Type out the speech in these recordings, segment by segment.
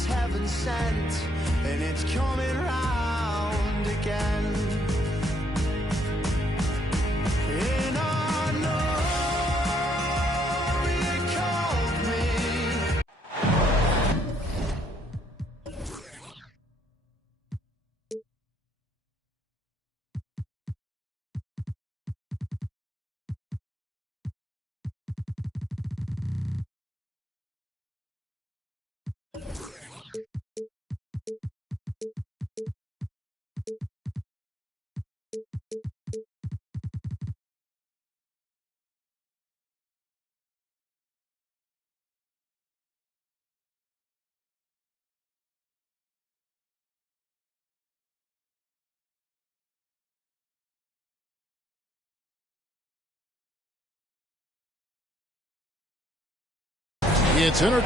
it's heaven sent, and it's coming round again. And I know you called me. It's inter.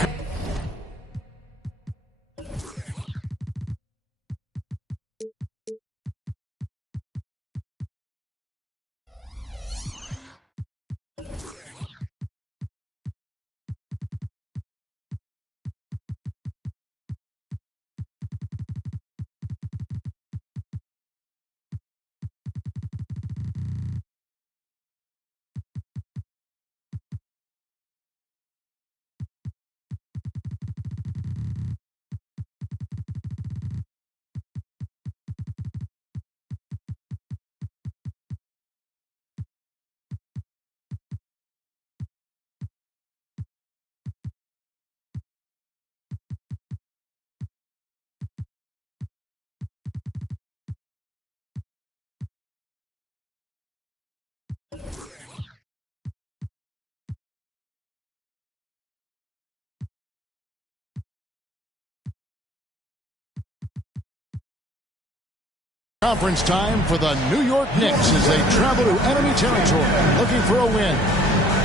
Conference time for the New York Knicks as they travel to enemy territory looking for a win.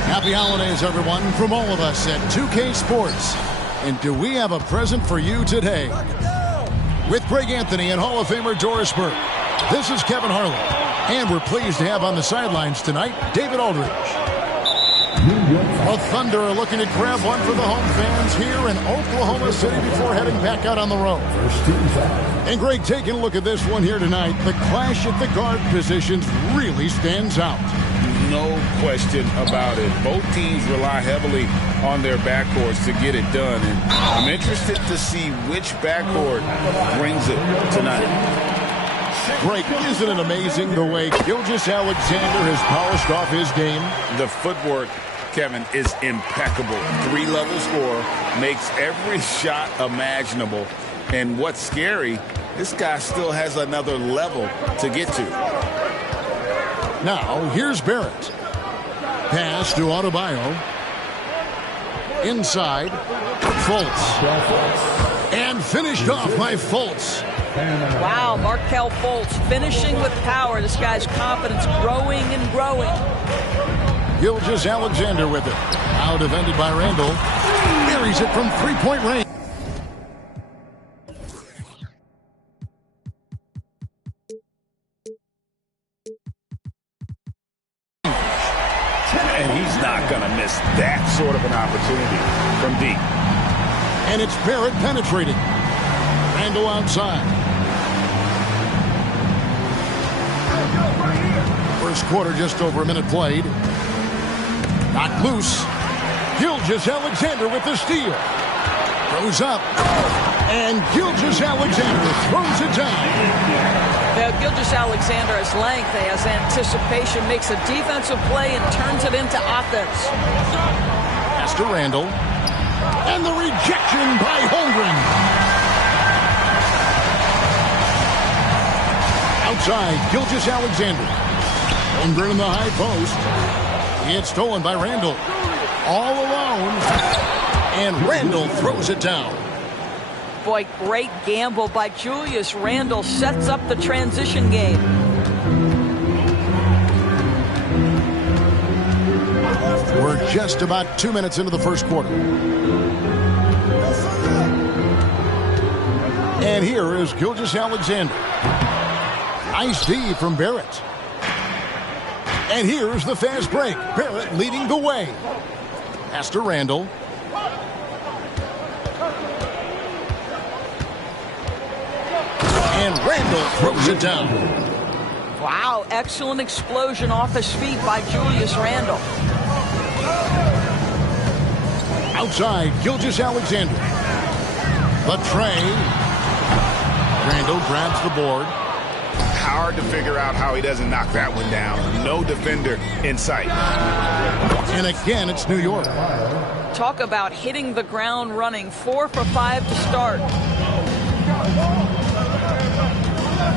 Happy holidays, everyone, from all of us at 2K Sports. And do we have a present for you today? With Greg Anthony and Hall of Famer Doris Burke, this is Kevin Harlan. And we're pleased to have on the sidelines tonight David Aldridge. The Thunder are looking to grab one for the home fans here in Oklahoma City before heading back out on the road. And Greg, taking a look at this one here tonight, the clash at the guard positions really stands out. No question about it. Both teams rely heavily on their backcourts to get it done. And I'm interested to see which backcourt brings it tonight. Greg, isn't it amazing the way Gilgeous-Alexander has polished off his game? The footwork, Kevin, is impeccable. Three-level scorer, makes every shot imaginable. And what's scary, this guy still has another level to get to. Now, here's Barrett. Pass to Adebayo. Inside, Fultz. And finished off by Fultz. Wow, Markelle Fultz finishing with power. This guy's confidence growing and growing. Gilgeous-Alexander with it. Now defended by Randall. Buries it from three-point range. And he's not going to miss that sort of an opportunity from deep. And it's Barrett penetrating. Randall outside. First quarter, just over a minute played. Knocked loose. Gilgeous-Alexander with the steal. Throws up. And Gilgeous-Alexander throws it down. Now, Gilgeous-Alexander has length, has anticipation, makes a defensive play and turns it into offense. Pass to Randall. And the rejection by Holmgren. Outside, Gilgeous-Alexander. Holmgren in the high post. It's stolen by Randall. All alone. And Randall throws it down. Boy, great gamble by Julius Randle. Sets up the transition game. We're just about 2 minutes into the first quarter. And here is Gilgeous-Alexander. Nice D from Barrett. And here's the fast break. Barrett leading the way. Pass to Randall. And Randall throws it down. Wow, excellent explosion off his feet by Julius Randle. Outside, Gilgeous-Alexander. The tray. Randall grabs the board. Hard to figure out how he doesn't knock that one down. No defender in sight. And again, it's New York. Talk about hitting the ground running. 4 for 5 to start.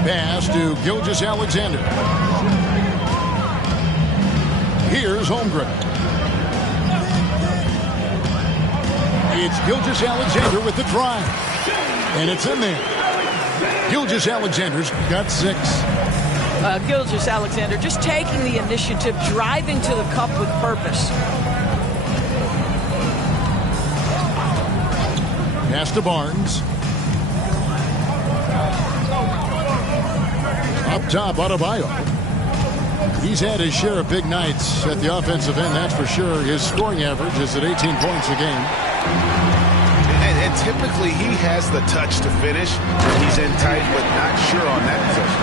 Pass to Gilgeous-Alexander. Here's Holmgren. It's Gilgeous-Alexander with the drive. And it's in there. Gilgeous-Alexander's got 6. Gilgeous-Alexander just taking the initiative, driving to the cup with purpose. Pass to Barnes. Up top, Adebayo. He's had his share of big nights at the offensive end, that's for sure. His scoring average is at 18 points a game. And typically he has the touch to finish. He's in tight, but not sure on that position.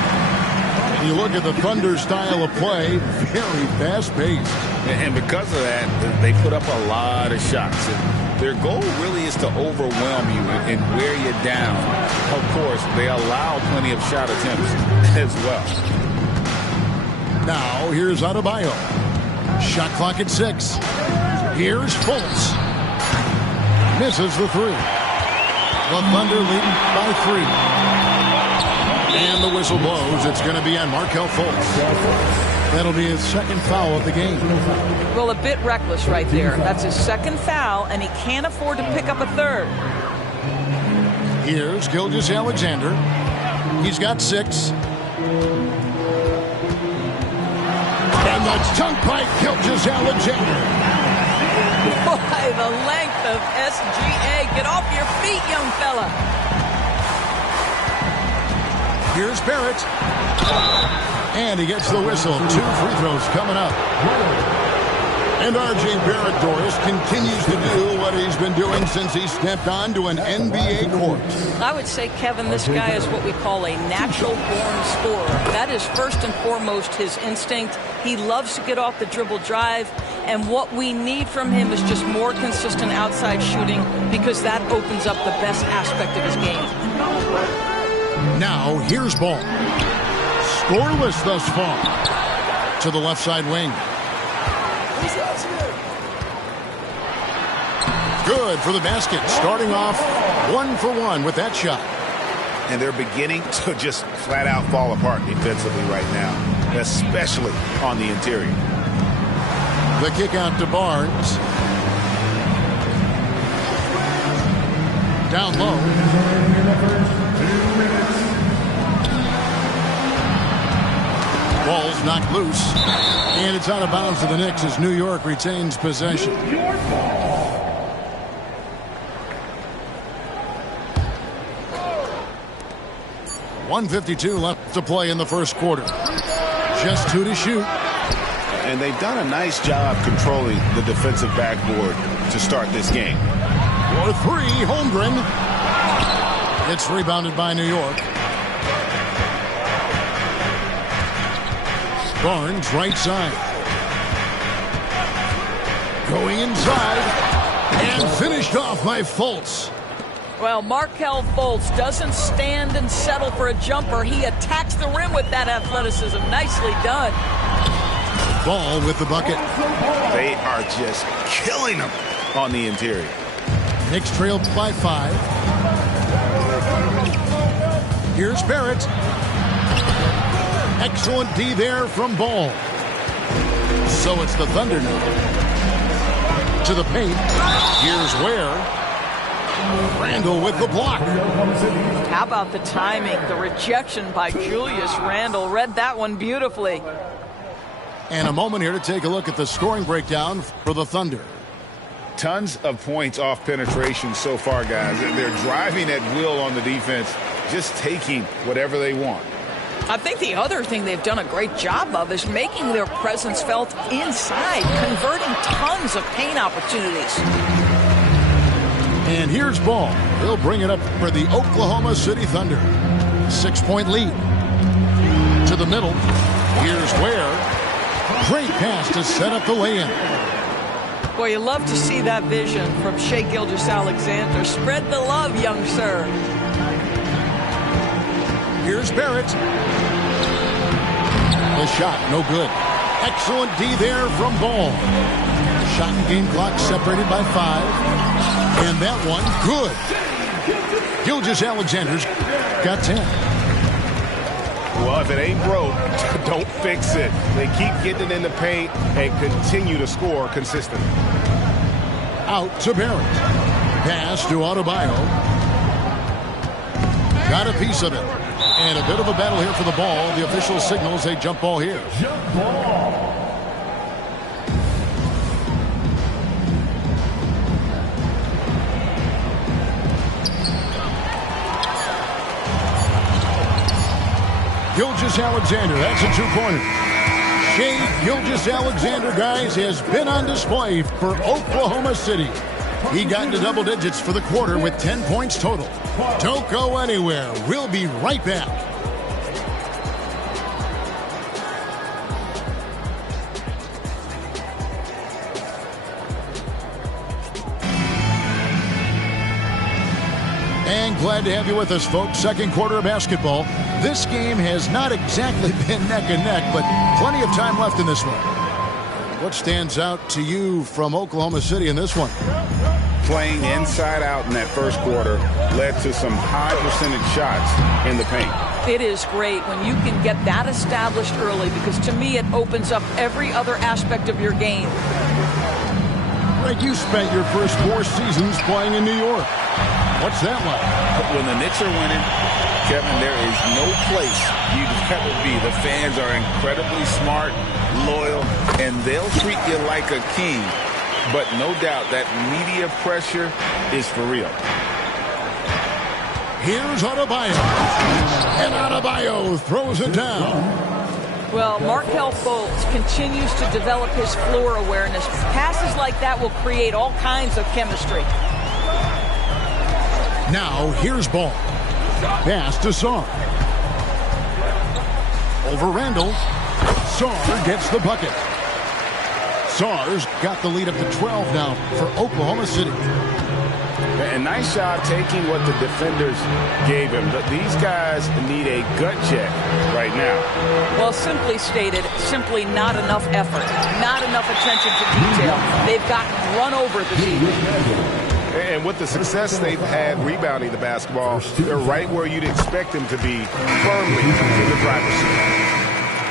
And you look at the Thunder style of play, very fast-paced. And because of that, they put up a lot of shots. And their goal really is to overwhelm you and wear you down. Of course, they allow plenty of shot attempts as well. Now, here's Adebayo. Shot clock at 6. Here's Fultz. Misses the 3. The Thunder leading by 3. And the whistle blows. It's going to be on Markelle Fultz. That'll be his second foul of the game. Well, a bit reckless right there. That's his second foul, and he can't afford to pick up a third. Here's Gilgeous-Alexander. He's got 6. And the dunk by Gilgeous-Alexander. Boy, the length of SGA. Get off your feet, young fella. Here's Barrett. And he gets the whistle. 2 free throws coming up. And R.J. Barrett, Doris, continues to do what he's been doing since he stepped onto an NBA court. I would say, Kevin, this guy is what we call a natural-born scorer. That is first and foremost his instinct. He loves to get off the dribble drive. And what we need from him is just more consistent outside shooting, because that opens up the best aspect of his game. Now, here's Ball. Scoreless thus far. To the left side wing. Good for the basket. Starting off 1 for 1 with that shot. And they're beginning to just flat out fall apart defensively right now, especially on the interior. The kick out to Barnes. Down low. Ball's knocked loose. And it's out of bounds to the Knicks as New York retains possession. 1:52 left to play in the first quarter. Just 2 to shoot. And they've done a nice job controlling the defensive backboard to start this game. For 3, Holmgren. It's rebounded by New York. Barnes, right side. Going inside. And finished off by Fultz. Well, Markelle Fultz doesn't stand and settle for a jumper. He attacks the rim with that athleticism. Nicely done. Ball with the bucket. They are just killing them on the interior. Knicks trail by 5. Here's Barrett. Excellent D there from Ball. So it's the Thunder now. To the paint. Here's Ware. Randall with the block. How about the timing? The rejection by Julius Randle. Read that one beautifully. And a moment here to take a look at the scoring breakdown for the Thunder. Tons of points off penetration so far, guys. They're driving at will on the defense, just taking whatever they want. I think the other thing they've done a great job of is making their presence felt inside, converting tons of paint opportunities. And here's Ball. He'll bring it up for the Oklahoma City Thunder. 6-point lead. To the middle. Here's Ware. Great pass to set up the lay-in. Boy, you love to see that vision from Shai Gilgeous-Alexander. Spread the love, young sir. Here's Barrett. The shot, no good. Excellent D there from Ball. Shot and game clock separated by 5. And that one, good. Gilgeous-Alexander's got 10. Well, if it ain't broke, don't fix it. They keep getting it in the paint and continue to score consistently. Out to Barrett. Pass to Adebayo. Got a piece of it. And a bit of a battle here for the ball. The official signals a jump ball here. Jump ball. Gilgeous-Alexander, that's a 2-pointer. Shai Gilgeous-Alexander, guys, has been on display for Oklahoma City. He got into double digits for the quarter with 10 points total. Don't go anywhere. We'll be right back. And glad to have you with us, folks. Second quarter of basketball. This game has not exactly been neck and neck, but plenty of time left in this one. What stands out to you from Oklahoma City in this one? Playing inside out in that first quarter led to some high percentage shots in the paint. It is great when you can get that established early, because to me it opens up every other aspect of your game. Like you spent your first 4 seasons playing in New York. What's that like? When the Knicks are winning, Kevin, there is no place you'd rather be. The fans are incredibly smart, loyal, and they'll treat you like a king. But no doubt that media pressure is for real. Here's Adebayo. And Adebayo throws it down. Well, Markelle Fultz continues to develop his floor awareness. Passes like that will create all kinds of chemistry. Now, here's Ball. Pass to Sarr. Over Randall. Sarr gets the bucket. Sarr's got the lead up to 12 now for Oklahoma City. And nice job taking what the defenders gave him. But these guys need a gut check right now. Well, simply stated, simply not enough effort. Not enough attention to detail. They've gotten run over this evening. And with the success they've had rebounding the basketball, they're right where you'd expect them to be, firmly in the driver's seat.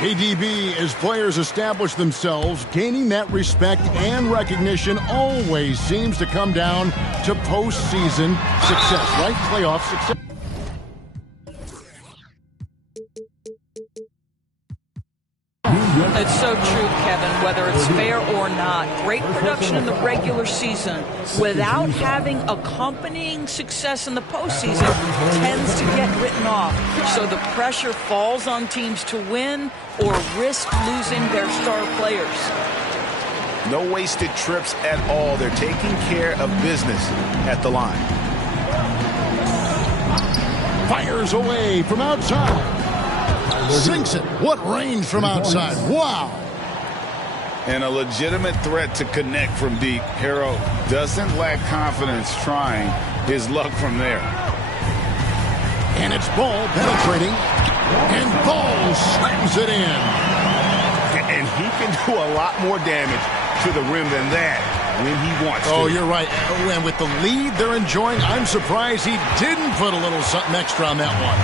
ADB, as players establish themselves, gaining that respect and recognition always seems to come down to postseason success, right? Playoff success. It's so true, Kevin, whether it's fair or not. Great production in the regular season without having accompanying success in the postseason tends to get written off. So the pressure falls on teams to win or risk losing their star players. No wasted trips at all. They're taking care of business at the line. Fires away from outside. Sinks it. What range from outside. Wow. And a legitimate threat to connect from deep. Harrow doesn't lack confidence trying his luck from there. And it's Ball penetrating. And Ball slams it in. And he can do a lot more damage to the rim than that when he wants to. Oh, you're right. And with the lead they're enjoying, I'm surprised he didn't put a little something extra on that one.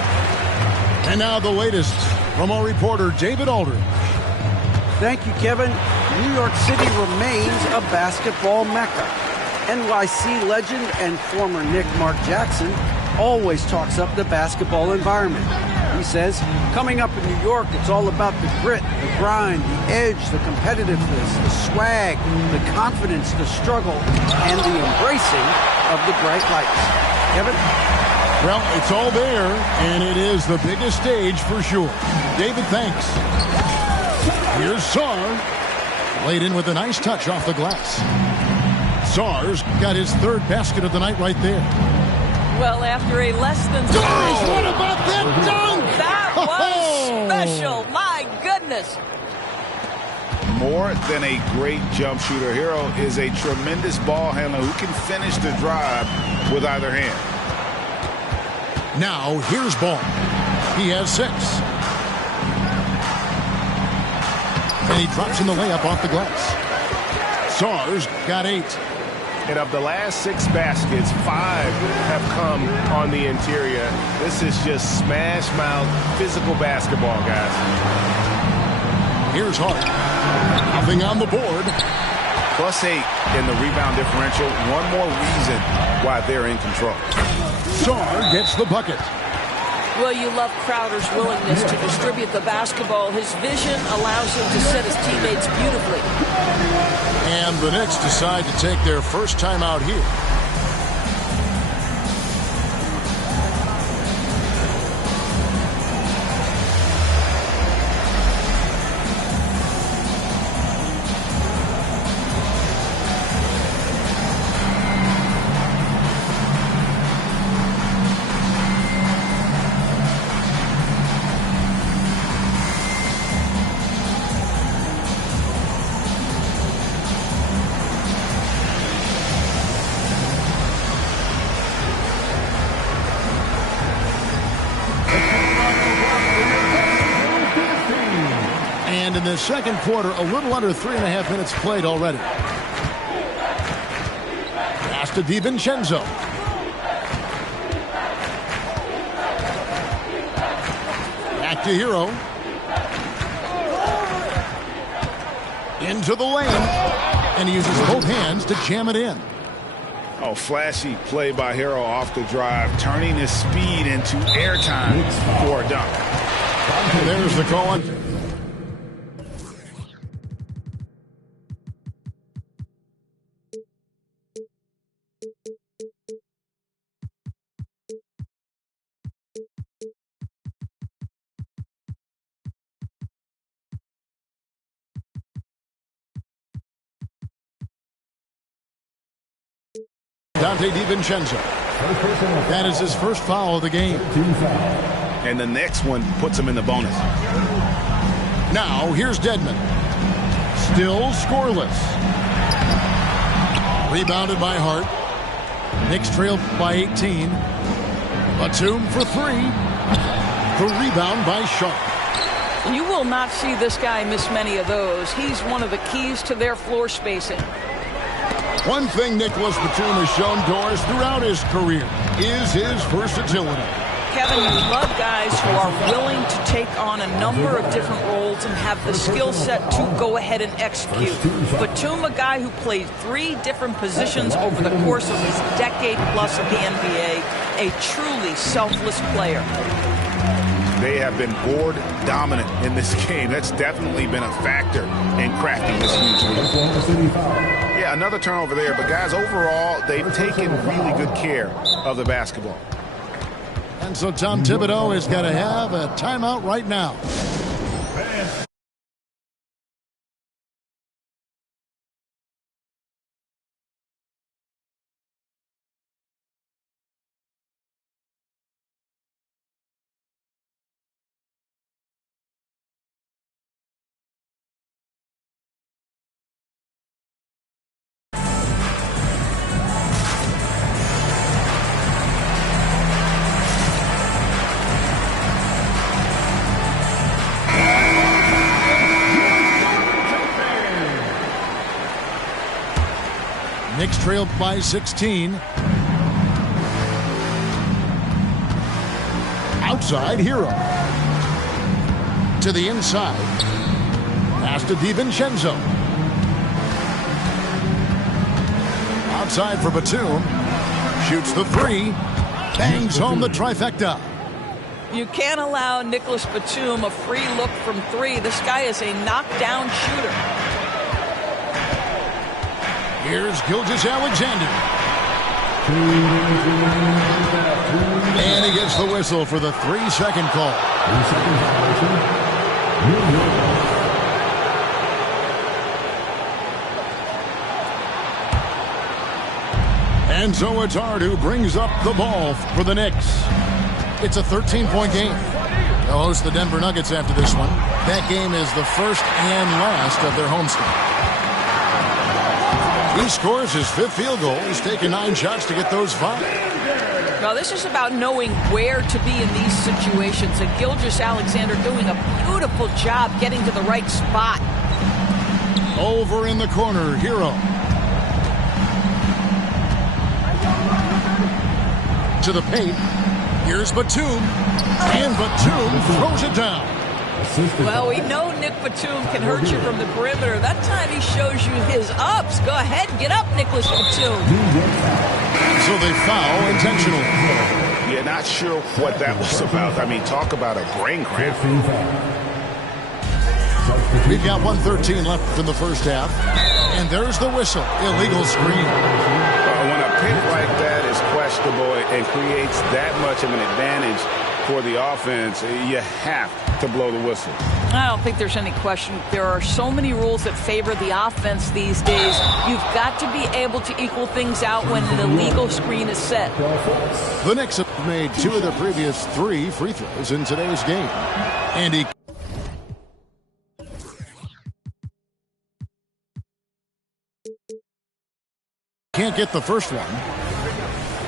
And now the latest from our reporter, David Aldridge. Thank you, Kevin. New York City remains a basketball mecca. NYC legend and former Knick Mark Jackson always talks up the basketball environment. He says, coming up in New York, it's all about the grit, the grind, the edge, the competitiveness, the swag, the confidence, the struggle, and the embracing of the bright lights. Kevin? Well, it's all there, and it is the biggest stage for sure. David, thanks. Here's Sarr. Laid in with a nice touch off the glass. Sarr's got his third basket of the night right there. Well, after a less than... Oh, what about that dunk? That was special. My goodness. More than a great jump shooter, Hero is a tremendous ball handler who can finish the drive with either hand. Now, here's Ball. He has 6. And he drops in the layup off the glass. Sars got 8. And of the last 6 baskets, 5 have come on the interior. This is just smash mouth physical basketball, guys. Here's Hart. Nothing on the board. +8 in the rebound differential. One more reason why they're in control. Sar gets the bucket. Well, you love Crowder's willingness to distribute the basketball. His vision allows him to set his teammates beautifully. And the Knicks decide to take their first time out here. In the second quarter, a little under 3.5 minutes played already. Pass to DiVincenzo. Back to Hero. Into the lane. And he uses both hands to jam it in. Oh, flashy play by Hero off the drive, turning his speed into airtime for a dunk. There's the call. Dante DiVincenzo. That is his first foul of the game. And the next one puts him in the bonus. Now, here's Dedmon. Still scoreless. Rebounded by Hart. Knicks trailed by 18. Batum for 3. The rebound by Sharp. You will not see this guy miss many of those. He's one of the keys to their floor spacing. One thing Nicholas Batum has shown Doris throughout his career is his versatility. Kevin, you love guys who are willing to take on a number of different roles and have the skill set to go ahead and execute. Batum, a guy who played 3 different positions over the course of his decade plus of the NBA, a truly selfless player. They have been board dominant in this game. That's definitely been a factor in crafting this huge lead. Yeah, another turnover there, but guys, overall, they've taken really good care of the basketball. And so Tom Thibodeau has got to have a timeout right now. Knicks trailed by 16. Outside, Hero. To the inside. Pass to DiVincenzo. Outside for Batum. Shoots the 3. Bangs home the trifecta. You can't allow Nicholas Batum a free look from 3. This guy is a knockdown shooter. Here's Gilgeous-Alexander. And he gets the whistle for the 3-second call. And so it's Hart who brings up the ball for the Knicks. It's a 13-point game. They'll host the Denver Nuggets after this one. That game is the first and last of their homestand. He scores his 5th field goal. He's taken 9 shots to get those 5. Now, this is about knowing where to be in these situations. And Gilgeous-Alexander doing a beautiful job getting to the right spot. Over in the corner, Hero. To the paint. Here's Batum. And Batum throws it down. Well, we know Nick Batum can hurt you from the perimeter. That time he shows you his ups. Go ahead, get up, Nicholas Batum. So they foul intentionally. Yeah, not sure what that was about. I mean, talk about a brain cramp. We've got 1:13 left in the first half. And there's the whistle. Illegal screen. When a pick like that is questionable and creates that much of an advantage for the offense, you have to blow the whistle. I don't think there's any question. There are so many rules that favor the offense these days. You've got to be able to equal things out when an illegal screen is set. The Knicks have made 2 of their previous 3 free throws in today's game. And he can't get the first one.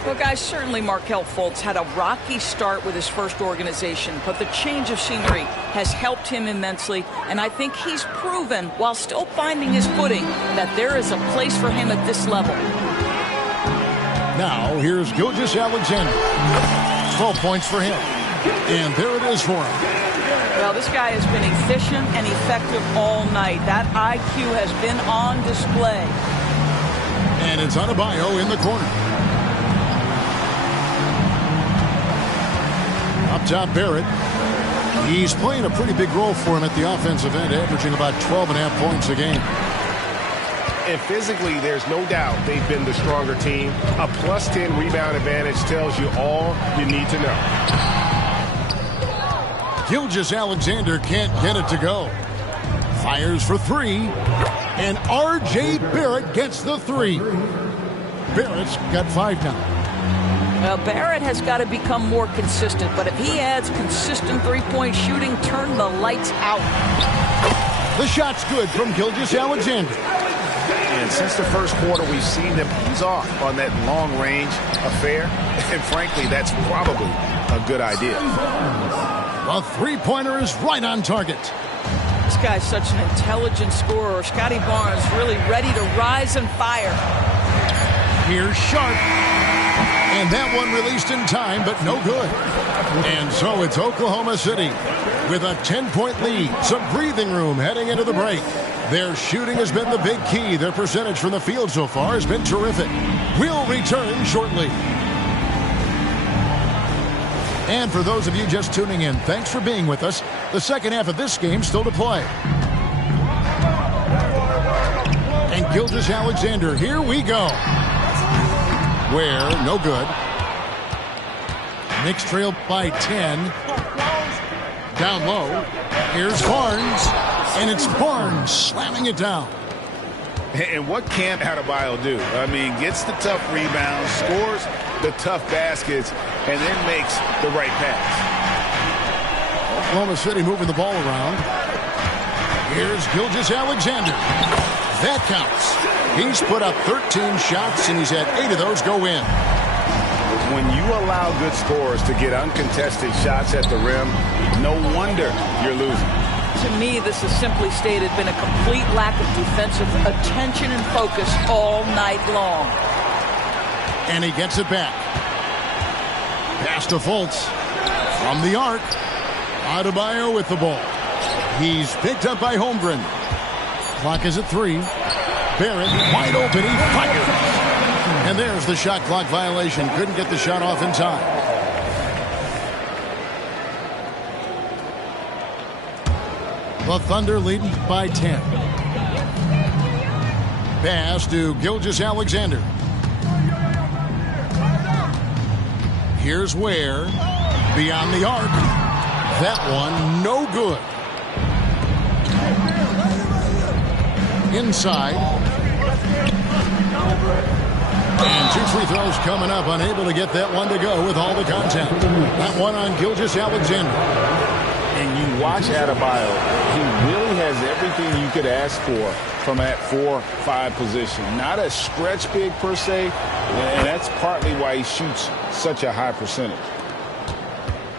Well, guys, certainly Markelle Fultz had a rocky start with his first organization, but the change of scenery has helped him immensely, and I think he's proven, while still finding his footing, that there is a place for him at this level. Now, here's Gilgeous-Alexander. 12 points for him. And there it is for him. Well, this guy has been efficient and effective all night. That IQ has been on display. And it's Adebayo in the corner. Up top, Barrett. He's playing a pretty big role for him at the offensive end, averaging about 12.5 points a game. And physically, there's no doubt they've been the stronger team. A plus 10 rebound advantage tells you all you need to know. Gilgeous-Alexander can't get it to go. Fires for 3. And R.J. Barrett gets the 3. Barrett's got 5 now. Well, Barrett has got to become more consistent, but if he adds consistent three-point shooting, turn the lights out. The shot's good from Gilgeous-Alexander. And since the first quarter, we've seen them ease off on that long-range affair. And frankly, that's probably a good idea. The three-pointer is right on target. This guy's such an intelligent scorer. Scotty Barnes really ready to rise and fire. Here's Sharp. And that one released in time, but no good. And so it's Oklahoma City with a 10-point lead. Some breathing room heading into the break. Their shooting has been the big key. Their percentage from the field so far has been terrific. We'll return shortly. And for those of you just tuning in, thanks for being with us. The second half of this game still to play. And Gilgeous-Alexander, here we go. Where, no good. Knicks trail by 10. Down low. Here's Barnes. And it's Barnes slamming it down. And what can't Adebayo do? I mean, gets the tough rebounds, scores the tough baskets, and then makes the right pass. Oklahoma City moving the ball around. Here's Gilgeous-Alexander. That counts. He's put up 13 shots, and he's had 8 of those go in. When you allow good scorers to get uncontested shots at the rim, no wonder you're losing. To me, this has simply stated been a complete lack of defensive attention and focus all night long. And he gets it back. Pass to Fultz. From the arc. Adebayo with the ball. He's picked up by Holmgren. Clock is at 3. Barrett wide open. He fires. And there's the shot clock violation. Couldn't get the shot off in time. The Thunder leading by 10. Pass to Gilgeous-Alexander. Here's Ware. Beyond the arc. That one no good. Inside. And 2 free throws coming up, unable to get that one to go with all the contact. That one on Gilgeous-Alexander. And you watch Adebayo, he really has everything you could ask for from that 4-5 position. Not a stretch big per se, and that's partly why he shoots such a high percentage.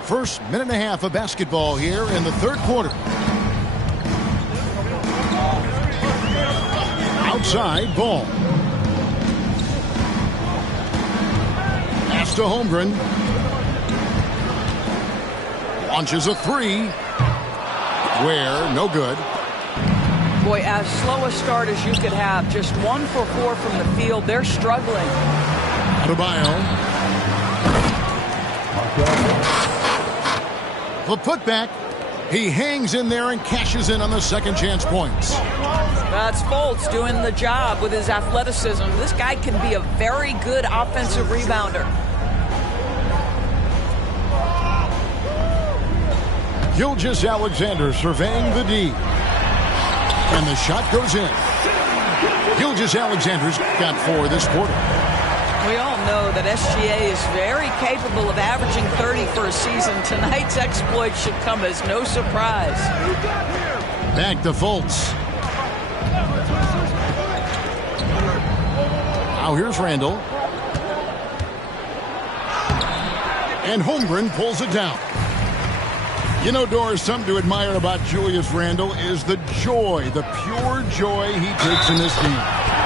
First minute and a half of basketball here in the third quarter. Outside ball. Pass to Holmgren. Launches a three. Where? No good. Boy, as slow a start as you could have. Just 1 for 4 from the field. They're struggling. Adebayo. The putback. He hangs in there and cashes in on the second chance points. That's Fultz doing the job with his athleticism. This guy can be a very good offensive rebounder. Gilgeous-Alexander surveying the D. And the shot goes in. Gilgeous-Alexander's got 4 this quarter. We all know that SGA is very capable of averaging 30 for a season. Tonight's exploit should come as no surprise. Back to Fultz. Now here's Randall. And Holmgren pulls it down. You know, Doris, something to admire about Julius Randle is the joy, the pure joy he takes in this game.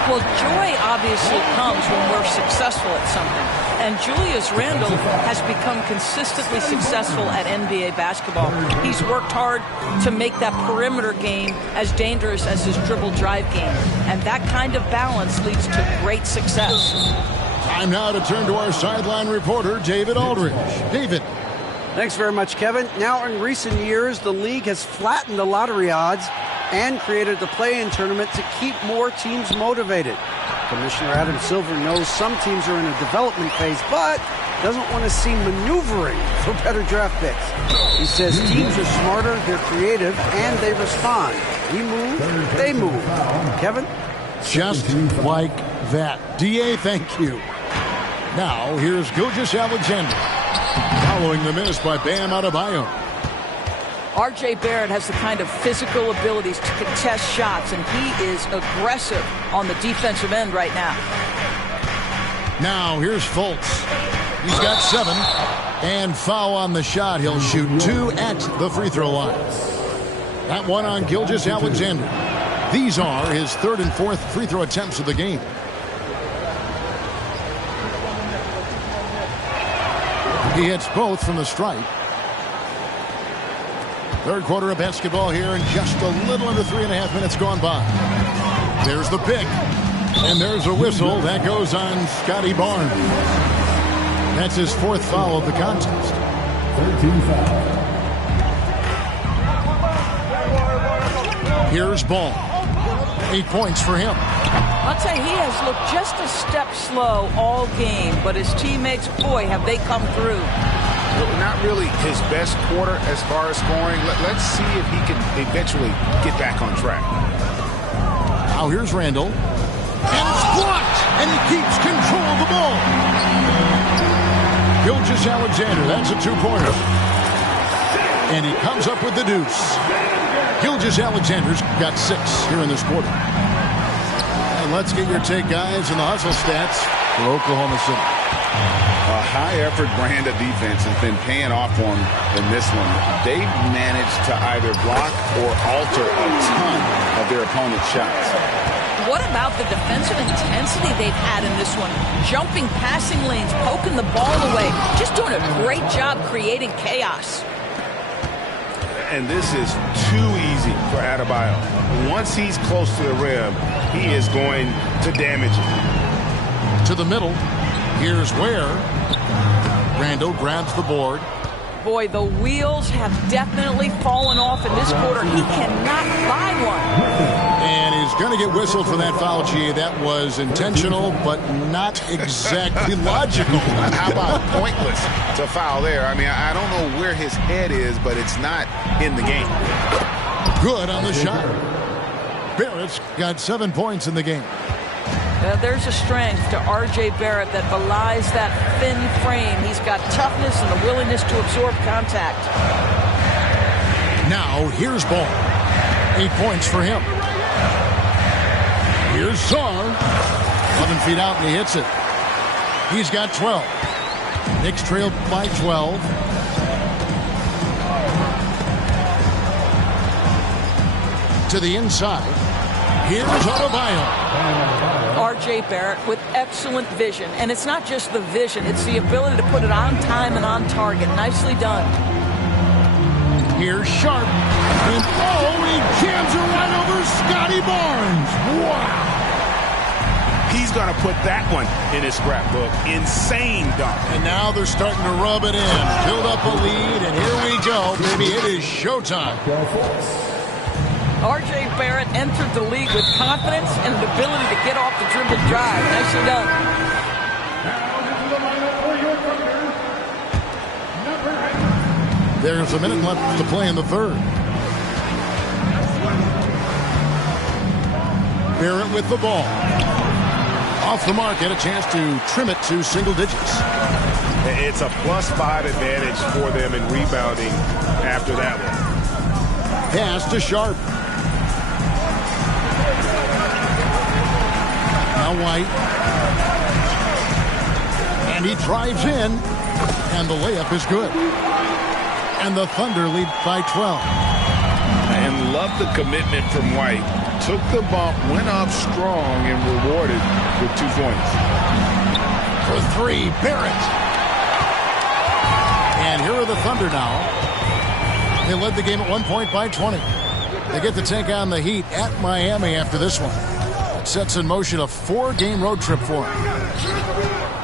Well, joy obviously comes when we're successful at something. And Julius Randle has become consistently successful at NBA basketball. He's worked hard to make that perimeter game as dangerous as his dribble drive game. And that kind of balance leads to great success. Time now to turn to our sideline reporter, David Aldridge. David. Thanks very much, Kevin. Now, in recent years, the league has flattened the lottery odds and created the play-in tournament to keep more teams motivated. Commissioner Adam Silver knows some teams are in a development phase, but doesn't want to see maneuvering for better draft picks. He says teams are smarter, they're creative, and they respond. We move, they move. Kevin? Just like that. D.A., thank you. Now, here's Gilgeous-Alexander. Following the miss by Bam Adebayo. R.J. Barrett has the kind of physical abilities to contest shots, and he is aggressive on the defensive end right now. Now, here's Fultz. He's got 7. And foul on the shot. He'll shoot 2 at the free throw line. That one on Gilgeous-Alexander. These are his 3rd and 4th free throw attempts of the game. He hits both from the stripe. Third quarter of basketball here, and just a little under 3.5 minutes gone by. There's the pick, and there's a whistle. That goes on Scotty Barnes. That's his 4th foul of the contest. 13 foul. Here's Ball. 8 points for him. I'll tell you, he has looked just a step slow all game, but his teammates, boy, have they come through. Not really his best quarter as far as scoring. Let's see if he can eventually get back on track. Now here's Randall. And it's blocked! And he keeps control of the ball. Gilgeous-Alexander, that's a 2-pointer. And he comes up with the deuce. Gilgeous-Alexander's got 6 here in this quarter. And let's get your take, guys, on the hustle stats for Oklahoma City. A high-effort brand of defense has been paying off for them in this one. They've managed to either block or alter a ton of their opponent's shots. What about the defensive intensity they've had in this one? Jumping passing lanes, poking the ball away, just doing a great job creating chaos. And this is too easy for Adebayo. Once he's close to the rim, he is going to damage it. To the middle. Here's Ware. Randall grabs the board. Boy, the wheels have definitely fallen off in this quarter. He cannot buy one. And he's going to get whistled for that foul, G. That was intentional, but not exactly logical. How about pointless to foul there? I mean, I don't know where his head is, but it's not in the game. Good on the shot. Barrett's got 7 points in the game. There's a strength to R.J. Barrett that belies that thin frame. He's got toughness and the willingness to absorb contact. Now, here's Ball. 8 points for him. Here's Sarr. 11 feet out, and he hits it. He's got 12. Knicks trailed by 12. To the inside. Here's Adebayo. R.J. Barrett with excellent vision. And it's not just the vision. It's the ability to put it on time and on target. Nicely done. Here's Sharp. And he jams it right over Scotty Barnes. Wow. He's going to put that one in his scrapbook. Insane dunk. And now they're starting to rub it in. Build up a lead, and here we go. Baby, it is showtime. R.J. Barrett entered the league with confidence and an ability to get off the dribble drive. Nicely done. There's a minute left to play in the third. Barrett with the ball. Off the mark, and a chance to trim it to single digits. It's a +5 advantage for them in rebounding after that one. Pass to Sharp. Now White. And he drives in. And the layup is good. And the Thunder lead by 12. And love the commitment from White. Took the bump, went up strong, and rewarded with 2 points. For 3, Barrett. And here are the Thunder now. They led the game at 1 point by 20. They get to take on the Heat at Miami after this one. It sets in motion a 4-game road trip for them.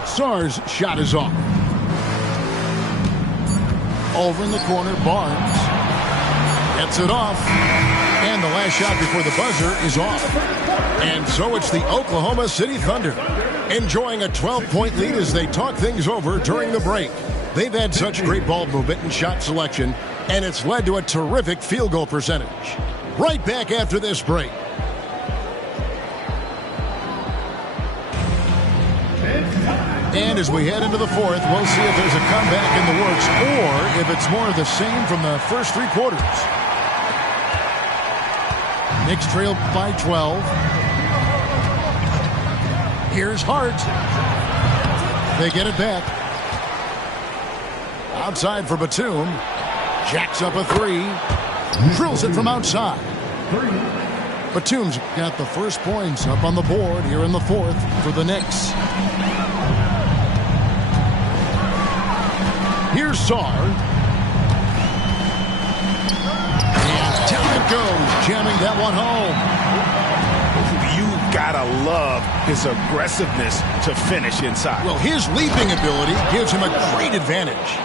Sarr's shot is off. Over in the corner, Barnes gets it off. And the last shot before the buzzer is off. And so it's the Oklahoma City Thunder enjoying a 12-point lead as they talk things over during the break. They've had such great ball movement and shot selection, and it's led to a terrific field goal percentage. Right back after this break. And as we head into the fourth, we'll see if there's a comeback in the works or if it's more of the same from the first 3 quarters. Knicks trailed by 12. Here's Hart. They get it back. Outside for Batum. Jacks up a 3. Drills it from outside. Batum's got the first points up on the board here in the fourth for the Knicks. Here's Sarr. And down it goes, jamming that one home. You gotta love his aggressiveness to finish inside. Well, his leaping ability gives him a great advantage.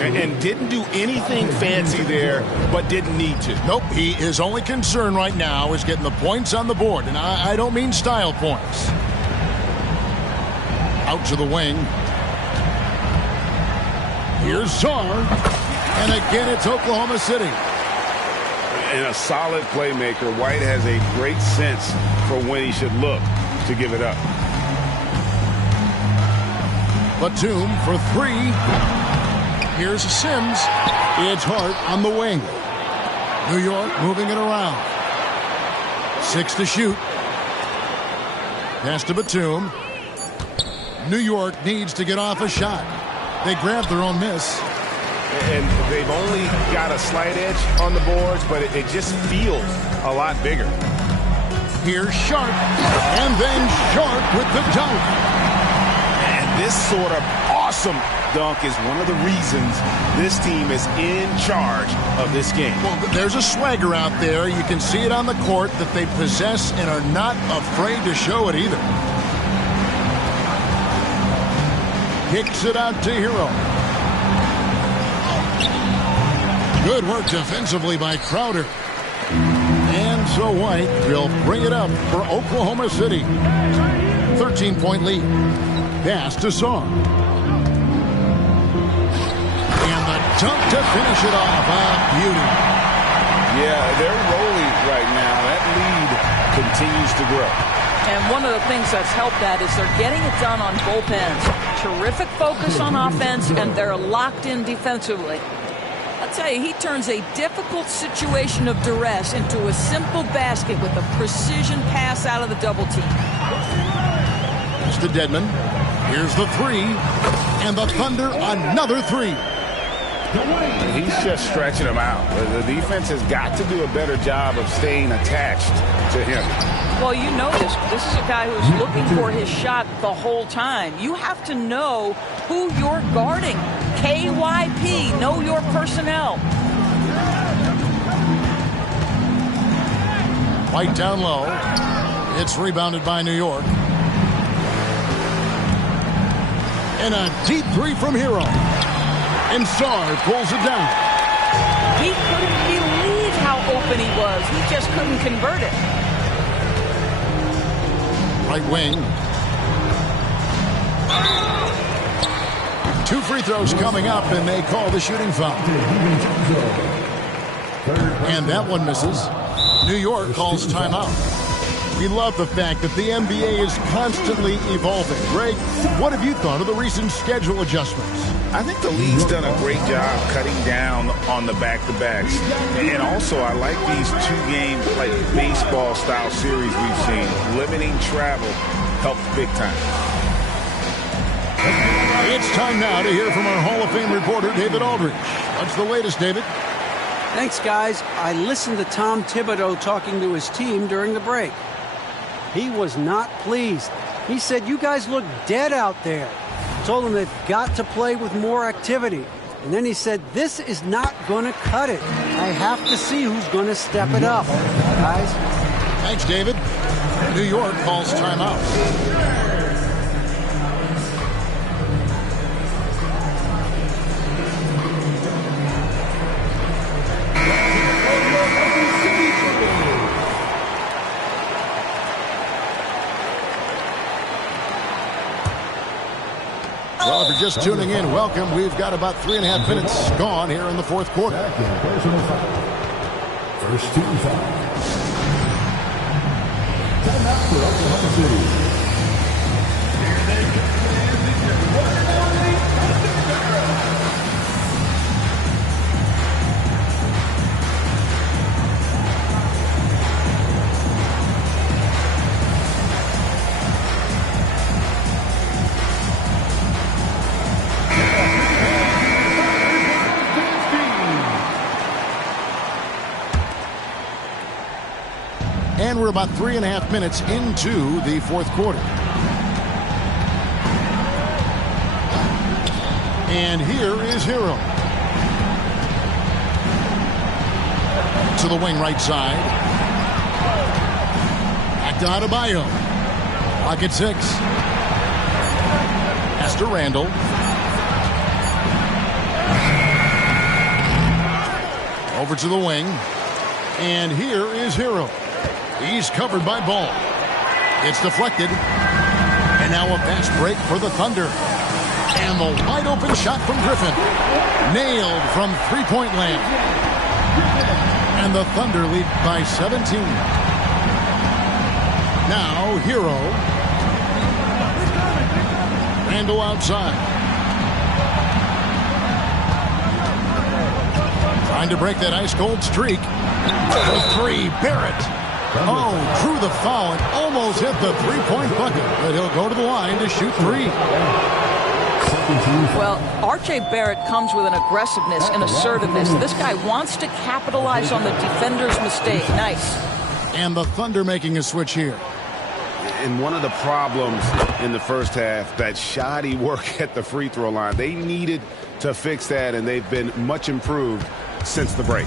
And didn't do anything fancy there, but didn't need to. Nope, his only concern right now is getting the points on the board. And I don't mean style points. Out to the wing. Here's Sarr. And again, it's Oklahoma City. And a solid playmaker, White has a great sense for when he should look to give it up. Batum for 3. Here's Sims. It's Hart on the wing. New York moving it around. 6 to shoot. Pass to Batum. New York needs to get off a shot. They grab their own miss. And they've only got a slight edge on the boards, but it just feels a lot bigger. Here's Sharp. And then Sharp with the dunk. And this sort of awesome dunk is one of the reasons this team is in charge of this game. Well, there's a swagger out there. You can see it on the court that they possess and are not afraid to show it either. Kicks it out to Hero. Good work defensively by Crowder. And so White will bring it up for Oklahoma City. 13-point lead. Pass to Sarr. And the dunk to finish it off. Beauty. Yeah, they're rolling right now. That lead continues to grow. And one of the things that's helped that is they're getting it done on both ends. Terrific focus on offense, and they're locked in defensively. I'll tell you, he turns a difficult situation of duress into a simple basket with a precision pass out of the double team. It's to Dedmon. Here's the three. And the Thunder, another three. He's just stretching him out. The defense has got to do a better job of staying attached to him. Well, you know this is a guy who's looking for his shot the whole time. You have to know who you're guarding. KYP, know your personnel. White down low. It's rebounded by New York. And a deep three from Hero. And Sarr pulls it down. He couldn't believe how open he was. He just couldn't convert it. Right wing. 2 free throws coming up, and they call the shooting foul. And that one misses. New York calls timeout. We love the fact that the NBA is constantly evolving. Greg, what have you thought of the recent schedule adjustments? I think the league's done a great job cutting down on the back-to-backs. And also, I like these 2-game, like baseball-style series we've seen. Limiting travel helps big time. It's time now to hear from our Hall of Fame reporter, David Aldridge. What's the latest, David? Thanks, guys. I listened to Tom Thibodeau talking to his team during the break. He was not pleased. He said, you guys look dead out there. Told them they've got to play with more activity. And then he said, this is not going to cut it. I have to see who's going to step it up. Guys. Thanks, David. New York calls timeout. Well, if you're just tuning in, welcome. We've got about 3.5 minutes gone here in the fourth quarter. First team foul. Timeout for Oklahoma City. Here they go. And we're about 3.5 minutes into the fourth quarter. And here is Hero. To the wing right side. Back to Adebayo. Clock at 6. Pass to Randall. Over to the wing. And here is Hero. He's covered by Ball. It's deflected. And now a fast break for the Thunder. And the wide open shot from Griffin. Nailed from three-point land. And the Thunder lead by 17. Now Hero. Randall outside. Trying to break that ice-cold streak. The three, Barrett. Oh, drew the foul and almost hit the three-point bucket. But he'll go to the line to shoot 3. Well, R.J. Barrett comes with an aggressiveness and assertiveness. This guy wants to capitalize on the defender's mistake. Nice. And the Thunder making a switch here. And one of the problems in the first half, that shoddy work at the free throw line. They needed to fix that, and they've been much improved since the break.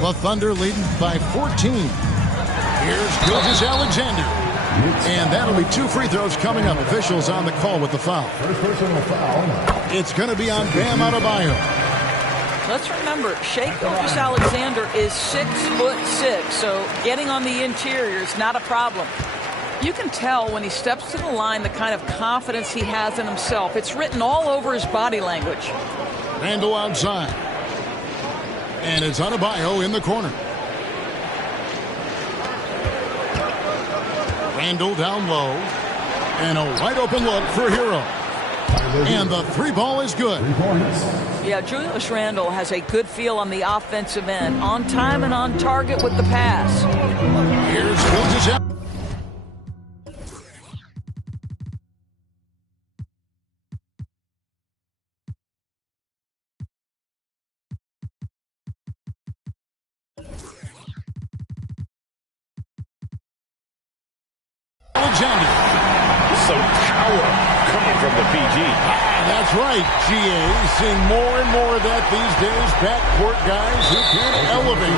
The Thunder leading by 14. Here's Gilgeous-Alexander. And that'll be 2 free throws coming up. Officials on the call with the foul. First personal foul. It's going to be on Bam Adebayo. Let's remember, Shai Gilgeous-Alexander is 6'6", so getting on the interior is not a problem. You can tell when he steps to the line the kind of confidence he has in himself. It's written all over his body language. Randall outside. And it's Adebayo in the corner. Randle down low. And a wide open look for Hero. And the three ball is good. 3 points. Yeah, Julius Randle has a good feel on the offensive end. On time and on target with the pass. Here's Gilgeous. Alexander. Some power coming from the PG. That's right, GA. Seeing more and more of that these days. Backcourt guys who can elevate.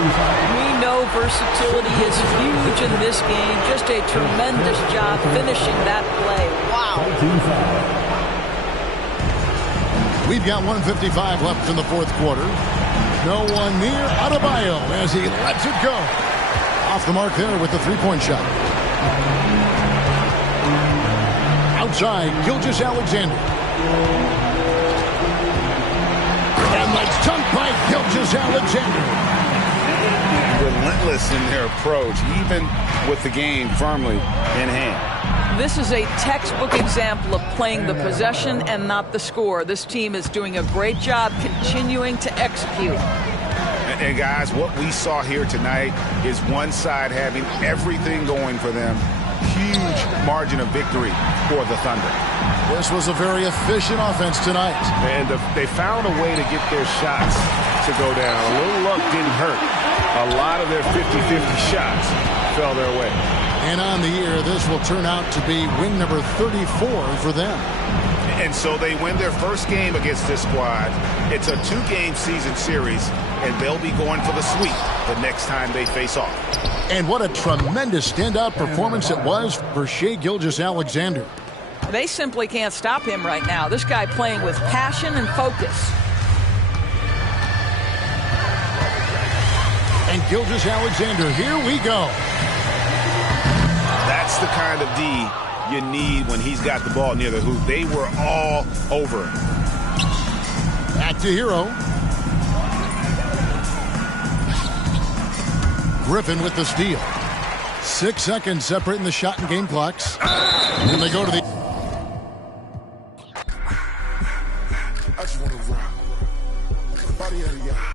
We know versatility is huge in this game. Just a tremendous job finishing that play. Wow. We've got 1:55 left in the fourth quarter. No one near Adebayo as he lets it go. Off the mark there with the three-point shot. Outside, Gilgeous Alexander. And let's dunk by Gilgeous Alexander. Relentless in their approach, even with the game firmly in hand. This is a textbook example of playing the possession and not the score. This team is doing a great job continuing to execute. And guys, what we saw here tonight is one side having everything going for them. Huge margin of victory for the Thunder. This was a very efficient offense tonight. And they found a way to get their shots to go down. A little luck didn't hurt. A lot of their 50-50 shots fell their way. And on the year, this will turn out to be win number 34 for them. And so they win their first game against this squad. It's a 2-game season series, and they'll be going for the sweep the next time they face off. And what a tremendous standout performance it was for Shai Gilgeous-Alexander. They simply can't stop him right now. This guy playing with passion and focus. And Gilgeous-Alexander, here we go. That's the kind of D you need when he's got the ball near the hoop. They were all over him. Back to Hero. Griffin with the steal. 6 seconds separating the shot and game clocks. And they go to the... I just want to rock. Body area.